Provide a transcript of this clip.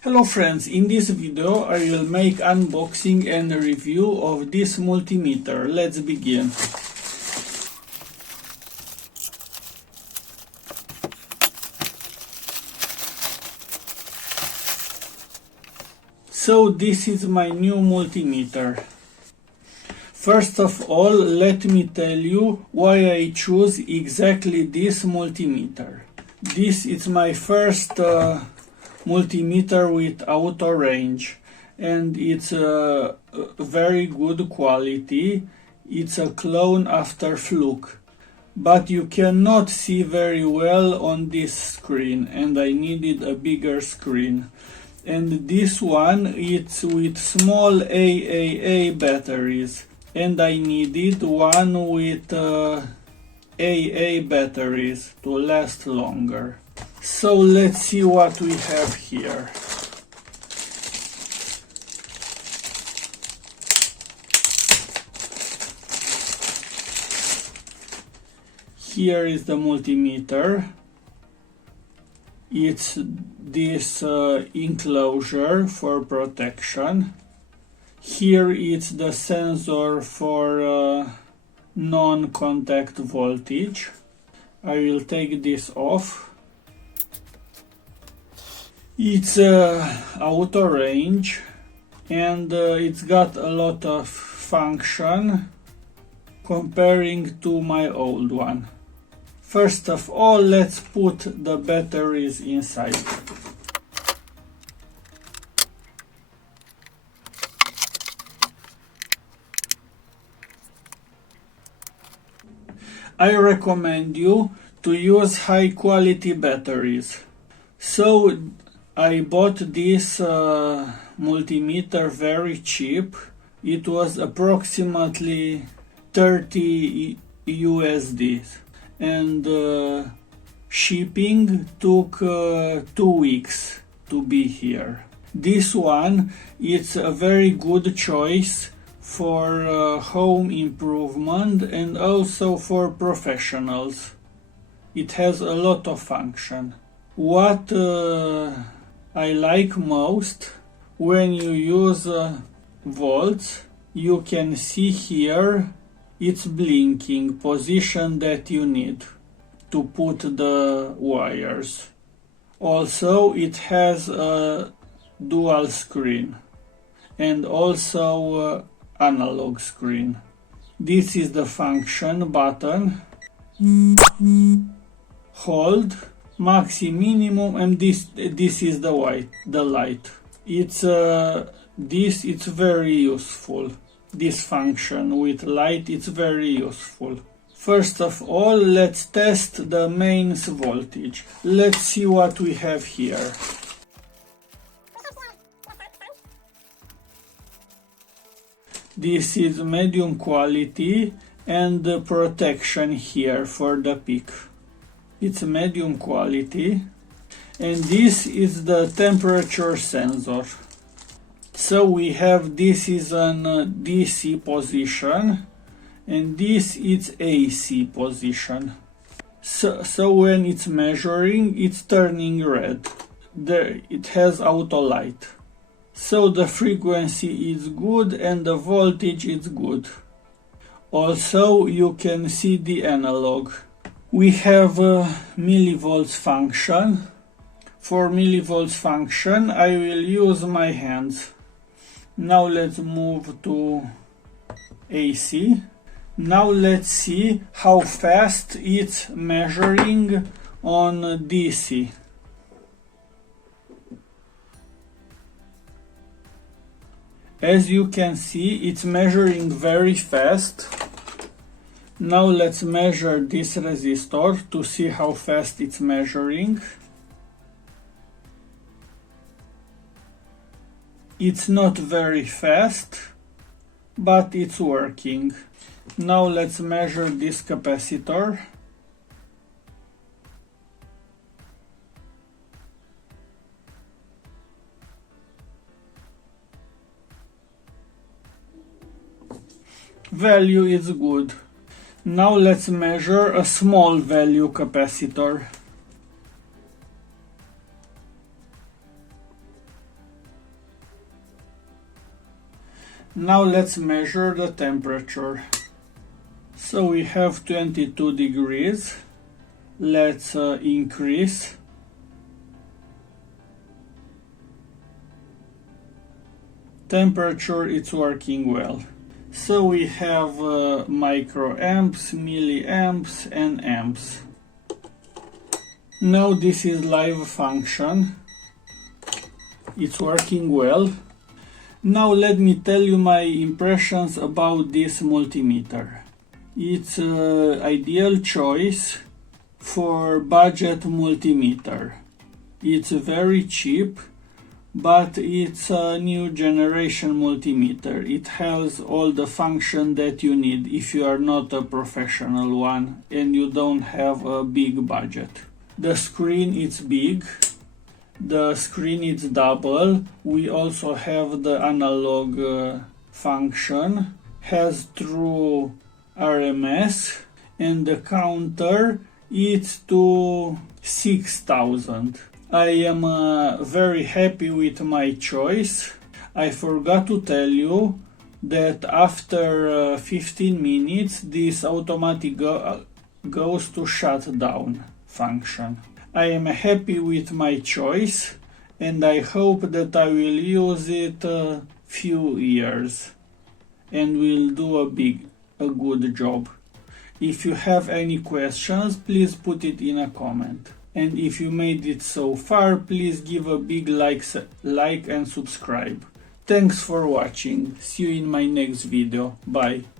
Hello friends, in this video I will make unboxing and review of this multimeter. Let's begin. So this is my new multimeter. First of all, let me tell you why I choose exactly this multimeter. This is my first multimeter with auto range, and it's a very good quality. It's a clone after Fluke, but you cannot see very well on this screen, and I needed a bigger screen. And this one, it's with small AAA batteries, and I needed one with AA batteries to last longer. So let's see what we have here. Here is the multimeter. It's this enclosure for protection. Here it's the sensor for non-contact voltage. I will take this off. It's auto range, and it's got a lot of function comparing to my old one. First of all, let's put the batteries inside. I recommend you to use high quality batteries. So I bought this multimeter very cheap. It was approximately 30 USD, and shipping took 2 weeks to be here. This one, it's a very good choice for home improvement and also for professionals. It has a lot of function. What I like most, when you use volts, you can see here it's blinking position that you need to put the wires. Also, it has a dual screen and also analog screen. This is the function button, hold, maxi, minimum, and this is the light. It's very useful. This function with light, it's very useful. First of all, let's test the mains voltage. Let's see what we have here. This is medium quality, and the protection here for the peak. It's medium quality, and this is the temperature sensor. So we have, this is an DC position, and this is AC position. So when it's measuring, it's turning red. There it has auto light. So the frequency is good and the voltage is good. Also, you can see the analog. We have a millivolts function. For millivolts function, I will use my hands. Now let's move to AC. Now let's see how fast it's measuring on DC. As you can see, it's measuring very fast. Now let's measure this resistor to see how fast it's measuring. It's not very fast, but it's working. Now let's measure this capacitor. Value is good. Now let's measure a small value capacitor. Now let's measure the temperature. So we have 22 degrees. Let's increase. Temperature, it's working well. So we have microamps, milliamps and amps. Now this is live function. It's working well. Now let me tell you my impressions about this multimeter. It's an ideal choice for budget multimeter. It's very cheap, but it's a new generation multimeter. It has all the function that you need if you are not a professional one and you don't have a big budget. The screen is big. The screen is double. We also have the analog function. Has true RMS, and the counter is to 6000. I am very happy with my choice. I forgot to tell you that after 15 minutes this automatic goes to shutdown function. I am happy with my choice and I hope that I will use it a few years and will do a good job. If you have any questions, please put it in a comment. And if you made it so far, please give a big like and subscribe. Thanks for watching. See you in my next video. Bye.